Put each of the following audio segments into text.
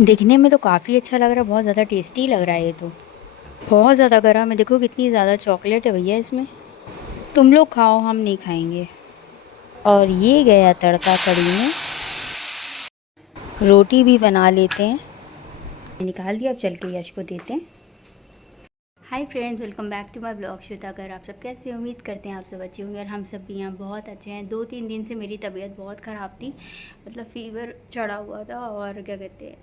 दिखने में तो काफ़ी अच्छा लग रहा है, बहुत ज़्यादा टेस्टी लग रहा है ये तो। बहुत ज़्यादा गर्म है, देखो कितनी ज़्यादा चॉकलेट है भैया इसमें। तुम लोग खाओ, हम नहीं खाएंगे। और ये गया तड़का कढ़ी में। रोटी भी बना लेते हैं। निकाल दिया, अब चल के यश को देते हैं। Hi friends, welcome back to my blog Shweta Kar. आप सब कैसे, उम्मीद करते हैं आप सब अच्छे होंगे और हम सब भी यहाँ बहुत अच्छे हैं। 2-3 दिन से मेरी तबीयत बहुत ख़राब थी, मतलब फ़ीवर चढ़ा हुआ था और क्या कहते हैं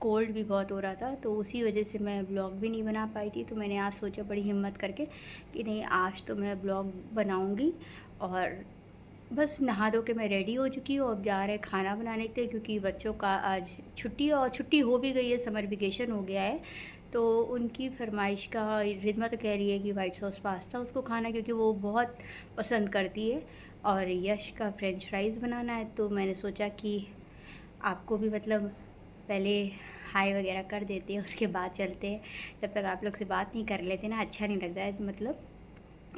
कोल्ड भी बहुत हो रहा था, तो उसी वजह से मैं ब्लॉग भी नहीं बना पाई थी। तो मैंने आज सोचा बड़ी हिम्मत करके कि नहीं, आज तो मैं ब्लॉग बनाऊँगी। और बस नहा धो के मैं रेडी हो चुकी हूँ। अब जा रहे हैं खाना बनाने के लिए, क्योंकि बच्चों का आज छुट्टी और छुट्टी हो भी गई है, समर वेकेशन हो गया है। तो उनकी फरमाइश का रिद्मा तो कह रही है कि वाइट सॉस पास्ता उसको खाना है, क्योंकि वो बहुत पसंद करती है। और यश का फ्रेंच फ्राइज़ बनाना है। तो मैंने सोचा कि आपको भी मतलब पहले हाय वगैरह कर देते हैं, उसके बाद चलते हैं। जब तक आप लोग से बात नहीं कर लेते ना, अच्छा नहीं लगता है, मतलब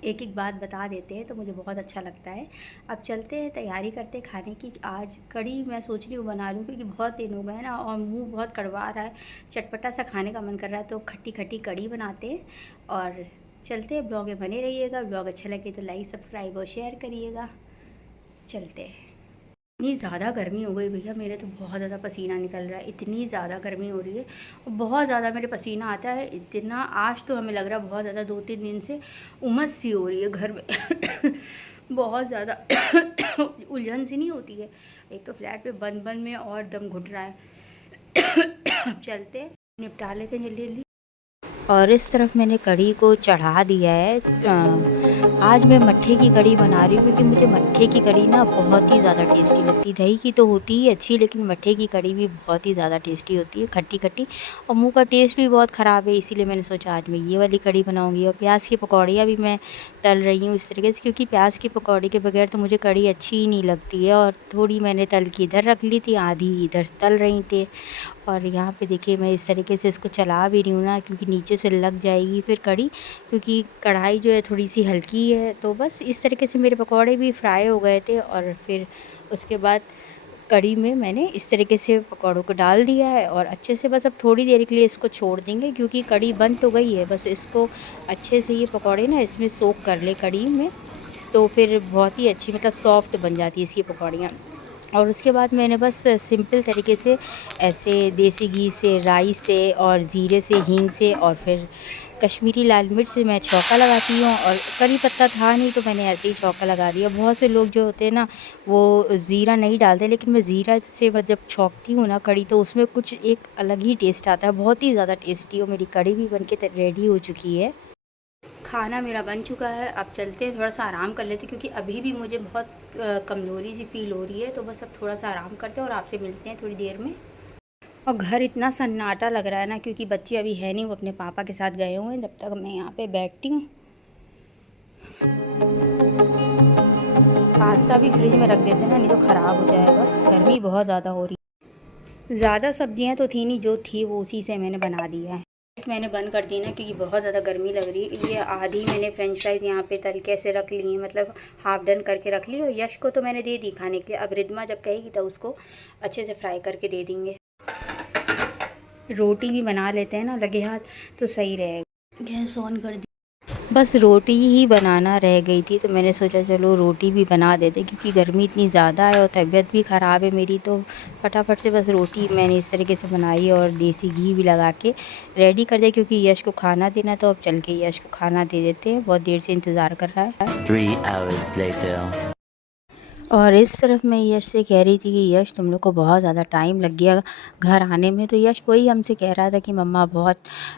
एक एक बात बता देते हैं तो मुझे बहुत अच्छा लगता है। अब चलते हैं, तैयारी करते हैं खाने की। आज कढ़ी मैं सोच रही हूँ बना लूँ, क्योंकि बहुत दिन हो गए ना और मुंह बहुत कड़वा रहा है, चटपटा सा खाने का मन कर रहा है। तो खट्टी खट्टी कढ़ी बनाते हैं और चलते हैं। ब्लॉग में बने रहिएगा। ब्लॉग अच्छा लगे तो लाइक, सब्सक्राइब और शेयर करिएगा। चलते हैं। इतनी ज़्यादा गर्मी हो गई भैया, मेरे तो बहुत ज़्यादा पसीना निकल रहा है। इतनी ज़्यादा गर्मी हो रही है और बहुत ज़्यादा मेरे पसीना आता है इतना। आज तो हमें लग रहा है बहुत ज़्यादा, 2-3 दिन से उमस सी हो रही है घर में बहुत ज़्यादा उलझन सी नहीं होती है। एक तो फ्लैट पे बंद बंद में और दम घुट रहा है अब चलते हैं, निपटा लेते हैं जल्दी जल्दी। और इस तरफ मैंने कढ़ी को चढ़ा दिया है। आज मैं मट्ठे की कढ़ी बना रही हूँ, क्योंकि मुझे मट्ठे की कढ़ी ना बहुत ही ज़्यादा टेस्टी लगती है। दही की तो होती ही अच्छी, लेकिन मट्ठे की कढ़ी भी बहुत ही ज़्यादा टेस्टी होती है, खट्टी खट्टी। और मुंह का टेस्ट भी बहुत ख़राब है, इसीलिए मैंने सोचा आज मैं ये वाली कढ़ी बनाऊँगी। और प्याज की पकौड़ियाँ भी मैं तल रही हूँ इस तरीके से, क्योंकि प्याज की पकौड़ी के बगैर तो मुझे कढ़ी अच्छी ही नहीं लगती है। और थोड़ी मैंने तल के इधर रख ली थी, आधी इधर तल रही थी। और यहाँ पे देखिए मैं इस तरीके से इसको चला भी रही हूँ ना, क्योंकि नीचे से लग जाएगी फिर कढ़ी, क्योंकि कढ़ाई जो है थोड़ी सी हल्की है। तो बस इस तरीके से मेरे पकौड़े भी फ्राई हो गए थे। और फिर उसके बाद कढ़ी में मैंने इस तरीके से पकौड़ों को डाल दिया है और अच्छे से बस अब थोड़ी देर के लिए इसको छोड़ देंगे, क्योंकि कढ़ी बन तो गई है। बस इसको अच्छे से ये पकौड़े ना इसमें सोक कर ले कढ़ी में, तो फिर बहुत ही अच्छी मतलब सॉफ्ट बन जाती है इसकी पकौड़ियाँ। और उसके बाद मैंने बस सिंपल तरीके से ऐसे देसी घी से, राई से और ज़ीरे से, हींग से और फिर कश्मीरी लाल मिर्च से मैं छौंका लगाती हूँ। और करी पत्ता था नहीं तो मैंने ऐसे ही छौंका लगा दिया। बहुत से लोग जो होते हैं ना वो ज़ीरा नहीं डालते, लेकिन मैं ज़ीरा से जब छौंकती हूँ ना कढ़ी, तो उसमें कुछ एक अलग ही टेस्ट आता है, बहुत ही ज़्यादा टेस्टी। और मेरी कढ़ी भी बन के रेडी हो चुकी है। खाना मेरा बन चुका है। अब चलते हैं, थोड़ा सा आराम कर लेते हैं, क्योंकि अभी भी मुझे बहुत कमज़ोरी सी फील हो रही है। तो बस अब थोड़ा सा आराम करते हैं और आपसे मिलते हैं थोड़ी देर में। और घर इतना सन्नाटा लग रहा है ना, क्योंकि बच्चे अभी है नहीं, वो अपने पापा के साथ गए हुए हैं। जब तक मैं यहाँ पे बैठती हूँ, पास्ता भी फ्रिज में रख देते हैं ना, नहीं तो ख़राब हो जाएगा। गर्मी बहुत ज़्यादा हो रही है। ज़्यादा सब्जियाँ तो थी नहीं, जो थी वो उसी से मैंने बना दिया है। मैंने बंद कर दी ना, क्योंकि बहुत ज़्यादा गर्मी लग रही है। ये आधी मैंने फ्रेंच फ्राइज़ यहाँ पे तल के ऐसे रख ली हैं, मतलब हाफ डन करके रख ली। और यश को तो मैंने दे दी खाने के लिए। अब रिद्मा जब कहेगी तो उसको अच्छे से फ्राई करके दे देंगे। रोटी भी बना लेते हैं ना लगे हाथ, तो सही रहेगा। गैस ऑन कर दी। बस रोटी ही बनाना रह गई थी, तो मैंने सोचा चलो रोटी भी बना देते, क्योंकि गर्मी इतनी ज़्यादा है और तबीयत भी ख़राब है मेरी। तो फटाफट से बस रोटी मैंने इस तरीके से बनाई और देसी घी भी लगा के रेडी कर दिया, क्योंकि यश को खाना देना। तो अब चल के यश को खाना दे देते हैं, बहुत देर से इंतज़ार कर रहा है। 3 hours later. और इस तरफ मैं यश से कह रही थी कि यश तुम लोग को बहुत ज़्यादा टाइम लग गया घर आने में। तो यश वही हमसे कह रहा था कि मम्मा बहुत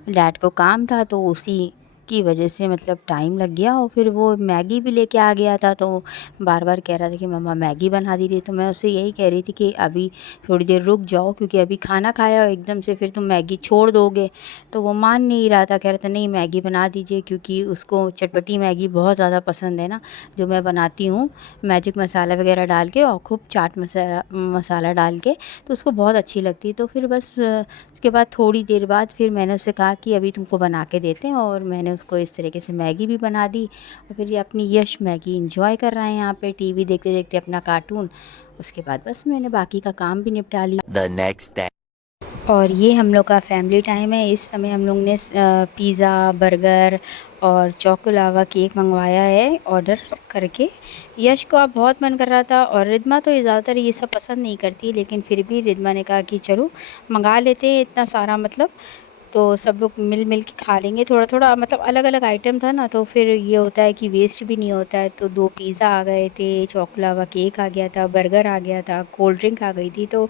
डैड को काम था, तो उसी की वजह से मतलब टाइम लग गया। और फिर वो मैगी भी लेके आ गया था, तो बार बार कह रहा था कि मम्मा मैगी बना दीजिए। तो मैं उससे यही कह रही थी कि अभी थोड़ी देर रुक जाओ, क्योंकि अभी खाना खाया और एकदम से फिर तुम मैगी छोड़ दोगे। तो वो मान नहीं रहा था, कह रहा था नहीं मैगी बना दीजिए, क्योंकि उसको चटपटी मैगी बहुत ज़्यादा पसंद है ना, जो मैं बनाती हूँ मैजिक मसाला वगैरह डाल के और खूब चाट मसाला मसाला डाल के, तो उसको बहुत अच्छी लगती है। तो फिर बस उसके बाद थोड़ी देर बाद फिर मैंने उससे कहा कि अभी तुमको बना के देते हैं, और मैंने उसको इस तरीके से मैगी भी बना दी और फिर ये अपनी यश मैगी इंजॉय कर रहे हैं यहाँ पे टीवी देखते देखते अपना कार्टून। उसके बाद बस मैंने बाकी का काम भी निपटा लिया। The next day. और ये हम लोग का फैमिली टाइम है। इस समय हम लोग ने पिज़्ज़ा, बर्गर और चोको लावा केक मंगवाया है ऑर्डर करके। यश को अब बहुत मन कर रहा था और रिद्मा तो ये ज़्यादातर ये सब पसंद नहीं करती, लेकिन फिर भी रिद्मा ने कहा कि चलो मंगा लेते हैं इतना सारा, मतलब तो सब लोग मिल मिल के खा लेंगे थोड़ा थोड़ा, मतलब अलग अलग आइटम था ना, तो फिर ये होता है कि वेस्ट भी नहीं होता है। तो 2 पिज़्ज़ा आ गए थे, चोको लावा केक आ गया था, बर्गर आ गया था, कोल्ड ड्रिंक आ गई थी। तो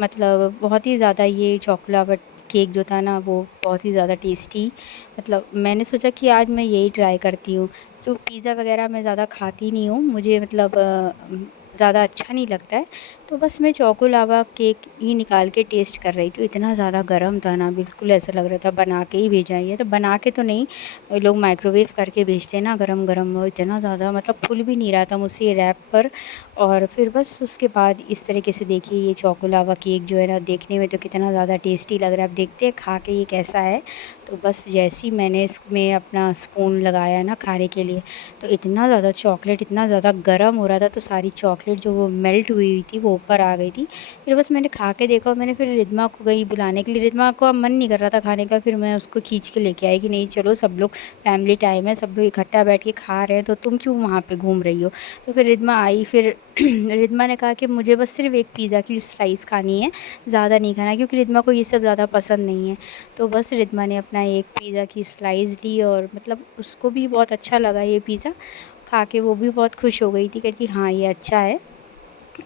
मतलब बहुत ही ज़्यादा ये चोको लावा केक जो था ना वो बहुत ही ज़्यादा टेस्टी, मतलब मैंने सोचा कि आज मैं यही ट्राई करती हूँ। तो पिज़्ज़ा वगैरह मैं ज़्यादा खाती नहीं हूँ, मुझे मतलब ज़्यादा अच्छा नहीं लगता है। तो बस मैं चोको लावा केक ही निकाल के टेस्ट कर रही थी। इतना ज़्यादा गर्म था ना, बिल्कुल ऐसा लग रहा था बना के ही भेजा है। तो बना के तो नहीं, वो लोग माइक्रोवेव करके भेजते हैं ना गरम गरम, वो इतना ज़्यादा मतलब फूल भी नहीं रहा था मुझसे ये रैप पर। और फिर बस उसके बाद इस तरीके से देखिए ये चोको लावा केक जो है ना, देखने में तो कितना ज़्यादा टेस्टी लग रहा है। अब देखते हैं खा के ये कैसा है। तो बस जैसे ही मैंने इसमें अपना स्पून लगाया ना खाने के लिए, तो इतना ज़्यादा चॉकलेट इतना ज़्यादा गर्म हो रहा था, तो सारी चॉकलेट जो वो मेल्ट हुई हुई थी वो ऊपर आ गई थी। फिर बस मैंने खा के देखा और मैंने फिर रिद्मा को गई बुलाने के लिए। रिद्मा को अब मन नहीं कर रहा था खाने का, फिर मैं उसको खींच के लेके आई कि नहीं चलो सब लोग फैमिली टाइम है, सब लोग इकट्ठा बैठ के खा रहे हैं, तो तुम क्यों वहाँ पे घूम रही हो। तो फिर रिद्मा आई, फिर रिद्मा ने कहा कि मुझे बस सिर्फ एक पिज़्ज़ा की स्लाइस खानी है, ज़्यादा नहीं खाना, क्योंकि रिद्मा को ये सब ज़्यादा पसंद नहीं है। तो बस रिद्मा ने अपना एक पिज़्ज़ा की स्लाइस ली और मतलब उसको भी बहुत अच्छा लगा ये पिज़्ज़ा खा के, वो भी बहुत खुश हो गई थी, कहती हाँ ये अच्छा है।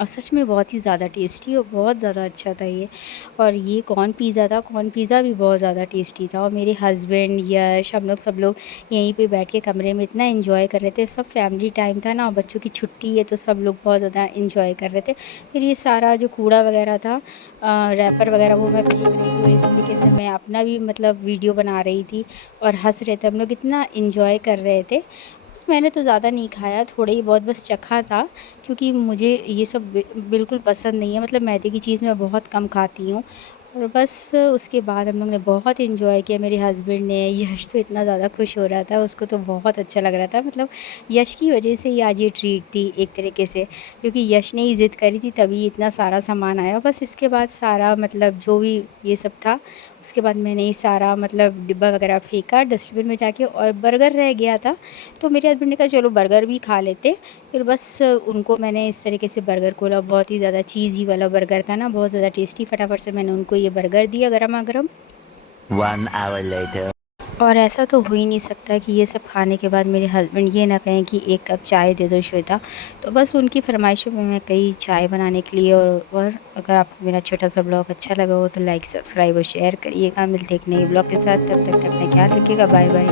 और सच में बहुत ही ज़्यादा टेस्टी और बहुत ज़्यादा अच्छा था ये। और ये कॉर्न पिज़्ज़ा था, कॉर्न पिज़्ज़ा भी बहुत ज़्यादा टेस्टी था। और मेरे हस्बैंड, यश, हम लोग सब लोग यहीं पे बैठ के कमरे में इतना एंजॉय कर रहे थे। सब फैमिली टाइम था ना, बच्चों की छुट्टी है तो सब लोग बहुत ज़्यादा एंजॉय कर रहे थे। फिर ये सारा जो कूड़ा वगैरह था, रैपर वगैरह, वो मैं फेंक रही थी। इस तरीके से मैं अपना भी मतलब वीडियो बना रही थी और हंस रहे थे हम लोग, इतना एंजॉय कर रहे थे। मैंने तो ज़्यादा नहीं खाया, थोड़ा ही बहुत बस चखा था, क्योंकि मुझे ये सब बिल्कुल पसंद नहीं है, मतलब मैदे की चीज़ मैं बहुत कम खाती हूँ। और बस उसके बाद हम लोग ने बहुत एंजॉय किया, मेरे हस्बैंड ने। यश तो इतना ज़्यादा खुश हो रहा था, उसको तो बहुत अच्छा लग रहा था, मतलब यश की वजह से ही आज ये ट्रीट थी एक तरीके से, क्योंकि यश ने ही ज़िद करी थी तभी इतना सारा सामान आया। बस इसके बाद सारा मतलब जो भी ये सब था, उसके बाद मैंने ये सारा मतलब डिब्बा वगैरह फेंका डस्टबिन में जाके। और बर्गर रह गया था, तो मेरे हस्बैंड ने कहा चलो बर्गर भी खा लेते। फिर बस उनको मैंने इस तरीके से बर्गर खोला, बहुत ही ज़्यादा चीज़ी वाला बर्गर था ना, बहुत ज़्यादा टेस्टी। फटाफट से मैंने उनको ये बर्गर दिया गरमा गरम। 1 hour later. और ऐसा तो हो ही नहीं सकता कि ये सब खाने के बाद मेरे हस्बैंड ये ना कहें कि एक कप चाय दे दो श्वेता। तो बस उनकी फरमाइशों पे मैं कही चाय बनाने के लिए। और अगर आपको मेरा छोटा सा ब्लॉग अच्छा लगा हो तो लाइक, सब्सक्राइब और शेयर करिएगा। मिलते एक नए ब्लॉग के साथ, तब तक अपना ख्याल रखिएगा। Bye bye.